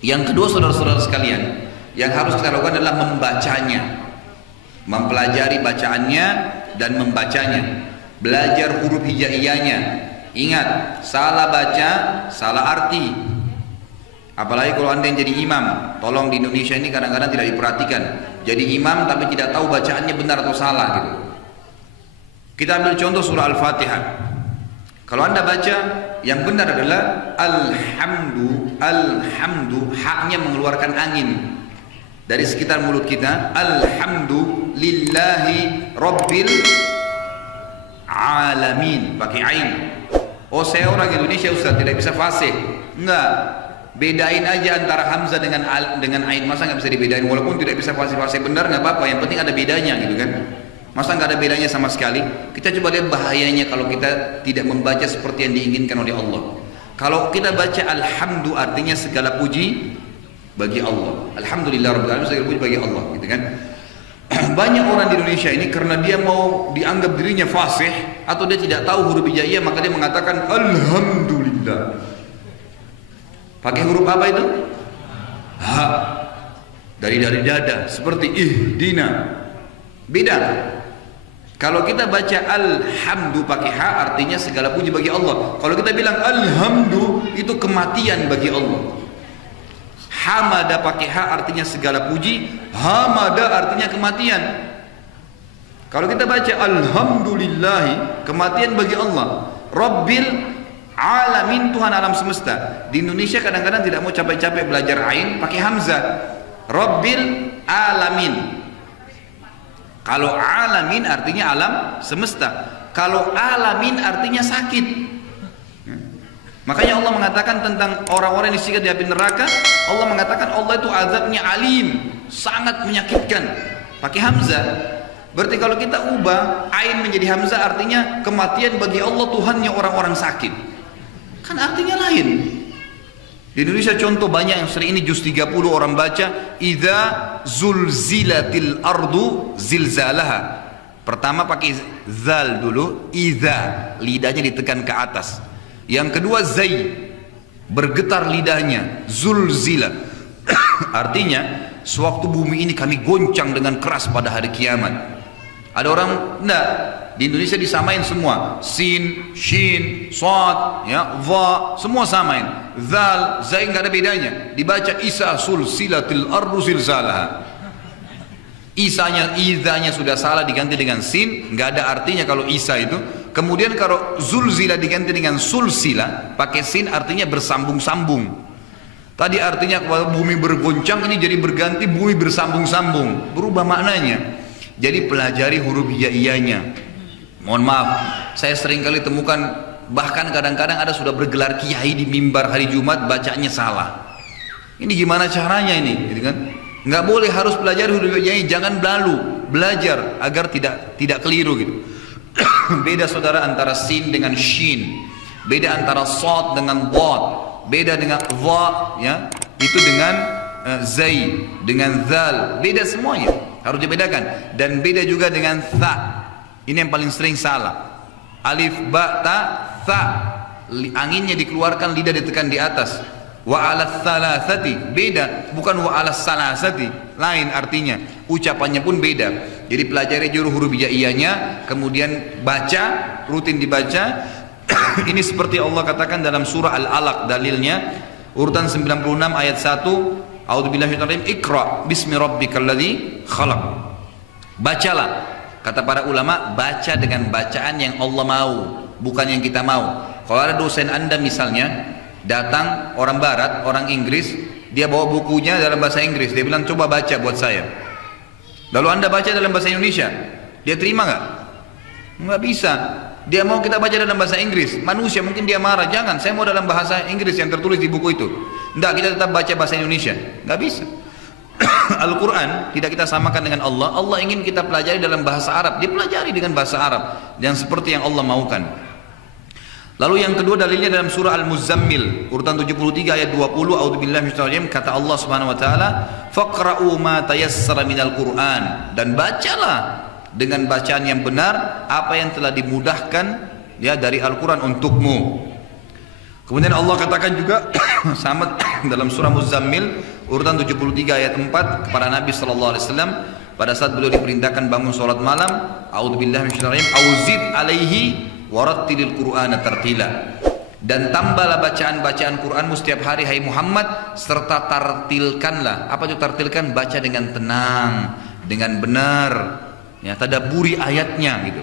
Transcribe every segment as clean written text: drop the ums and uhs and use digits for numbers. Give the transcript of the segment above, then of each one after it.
Yang kedua, saudara-saudara sekalian, yang harus kita lakukan adalah membacanya, mempelajari bacaannya dan membacanya, belajar huruf hijaiyahnya. Ingat, salah baca, salah arti. Apalagi kalau anda yang jadi imam, tolong di Indonesia ini kadang-kadang tidak diperhatikan. Jadi imam tapi tidak tahu bacaannya benar atau salah gitu. Kita ambil contoh surah Al-Fatihah. Kalau anda baca, yang benar adalah alhamdu, haknya mengeluarkan angin dari sekitar mulut kita. Alhamdulillahi Rabbil Alamin, pakai ain. Oh, saya orang Indonesia Ustaz, tidak bisa fasih. Enggak, bedain aja antara hamzah dengan ain. Masa nggak bisa dibedain? Walaupun tidak bisa fasih benar nggak apa-apa, yang penting ada bedanya gitu kan. Masa nggak ada bedanya sama sekali? Kita coba lihat bahayanya kalau kita tidak membaca seperti yang diinginkan oleh Allah. Kalau kita baca alhamdu, artinya segala puji bagi Allah. Alhamdulillah Rabbil Alamin, segala puji bagi Allah, gitu kan? Banyak orang di Indonesia ini karena dia mau dianggap dirinya fasih atau dia tidak tahu huruf hijaiyah, maka dia mengatakan alhamdulillah. Pakai huruf apa itu? Ha. Dari dada, seperti ihdina. Beda. Kalau kita baca alhamdu pakai ha, artinya segala puji bagi Allah. Kalau kita bilang alhamdu, itu kematian bagi Allah. Hamada pakai ha, artinya segala puji. Hamada artinya kematian. Kalau kita baca alhamdulillahi, kematian bagi Allah. Rabbil alamin, Tuhan alam semesta. Di Indonesia kadang-kadang tidak mau capek-capek belajar ain, pakai hamzah. Rabbil alamin. Kalau alamin artinya alam semesta. Kalau alamin artinya sakit. Makanya Allah mengatakan tentang orang-orang yang disiksa di api neraka, Allah mengatakan Allah itu azabnya alim, sangat menyakitkan. Pakai hamzah. Berarti kalau kita ubah ain menjadi hamzah, artinya kematian bagi Allah, Tuhannya orang-orang sakit. Kan artinya lain. Di Indonesia contoh banyak yang sering ini juz 30 orang baca, idza zulzilatil ardu zilzalaha. Pertama pakai zal dulu, idza, lidahnya ditekan ke atas. Yang kedua zai, bergetar lidahnya, zulzila. Artinya sewaktu bumi ini kami goncang dengan keras pada hari kiamat. Ada orang enggak, di Indonesia disamain semua, sin, shin, sad, ya, dha, semua samain. Zal, zai nggak ada bedanya. Dibaca isa sulsilatil ardu zilzalaha. Isanya, idanya sudah salah diganti dengan sin, nggak ada artinya kalau isa itu. Kemudian kalau zulzila diganti dengan sulsila, pakai sin artinya bersambung-sambung. Tadi artinya kalau bumi bergoncang, ini jadi berganti bumi bersambung-sambung, berubah maknanya. Jadi pelajari huruf hijaiyahnya. Mohon maaf, saya sering kali temukan, bahkan kadang-kadang ada sudah bergelar kiai di mimbar hari Jumat, bacanya salah. Ini gimana caranya ini, gitu kan? Nggak boleh, harus pelajari huruf hijaiyah, jangan lalu belajar agar tidak keliru gitu. Beda saudara antara sin dengan shin, beda antara sad dengan dhad, beda dengan dha, ya, itu dengan zai, dengan zal, beda semuanya, harus dibedakan. Dan beda juga dengan tha, ini yang paling sering salah. Alif ba ta tha, anginnya dikeluarkan, lidah ditekan di atas. Wa ala thalathati, beda, bukan wa ala salasati, lain artinya, ucapannya pun beda. Jadi pelajari juru huruf hijaiyahnya, kemudian baca, rutin dibaca. Ini seperti Allah katakan dalam surah Al-Alaq, dalilnya urutan 96 ayat 1, a'udzubillahi minasyaitonir rajim, iqra bismi rabbikal ladzi khalaq. Bacalah, kata para ulama, baca dengan bacaan yang Allah mau, bukan yang kita mau. Kalau ada dosen anda misalnya datang, orang barat, orang Inggris, dia bawa bukunya dalam bahasa Inggris, dia bilang coba baca buat saya. Lalu anda baca dalam bahasa Indonesia, dia terima nggak? Nggak bisa. Dia mau kita baca dalam bahasa Inggris, manusia mungkin dia marah, jangan, saya mau dalam bahasa Inggris yang tertulis di buku itu. Nggak, kita tetap baca bahasa Indonesia, nggak bisa. Al-Quran tidak kita samakan dengan Allah. Allah ingin kita pelajari dalam bahasa Arab, dia pelajari dengan bahasa Arab yang seperti yang Allah maukan. Lalu yang kedua dalilnya dalam surah Al-Muzammil urutan 73 ayat 20, a'udzubillahi minasyaitonir rajim, kata Allah Subhanahu wa taala, faqra'u ma tayassara minal Qur'an, dan bacalah dengan bacaan yang benar apa yang telah dimudahkan ya dari Al-Quran untukmu. Kemudian Allah katakan juga sama dalam surah Muzammil urutan 73 ayat 4 kepada Nabi sallallahu alaihi wasallam pada saat beliau diperintahkan bangun salat malam, a'udzubillahi minasyaitonir rajim, auzid alaihi warattilil qur'ana tartila. Dan tambahlah bacaan-bacaan Qur'anmu setiap hari hai Muhammad, serta tartilkanlah. Apa itu tartilkan? Baca dengan tenang, dengan benar, ya, tadabburi ayatnya gitu.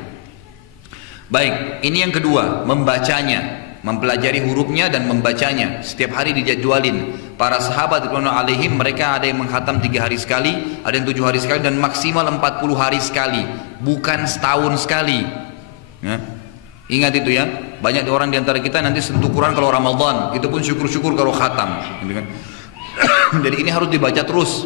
Baik, ini yang kedua, membacanya, mempelajari hurufnya dan membacanya. Setiap hari dijadwalin. Para sahabat radhiyallahu alaihim, mereka ada yang menghatam 3 hari sekali, ada yang 7 hari sekali, dan maksimal 40 hari sekali, bukan setahun sekali, ya. Ingat itu ya, banyak orang di antara kita nanti sentuh Quran kalau Ramadan, itu pun syukur-syukur kalau khatam, gitu kan. Jadi ini harus dibaca terus.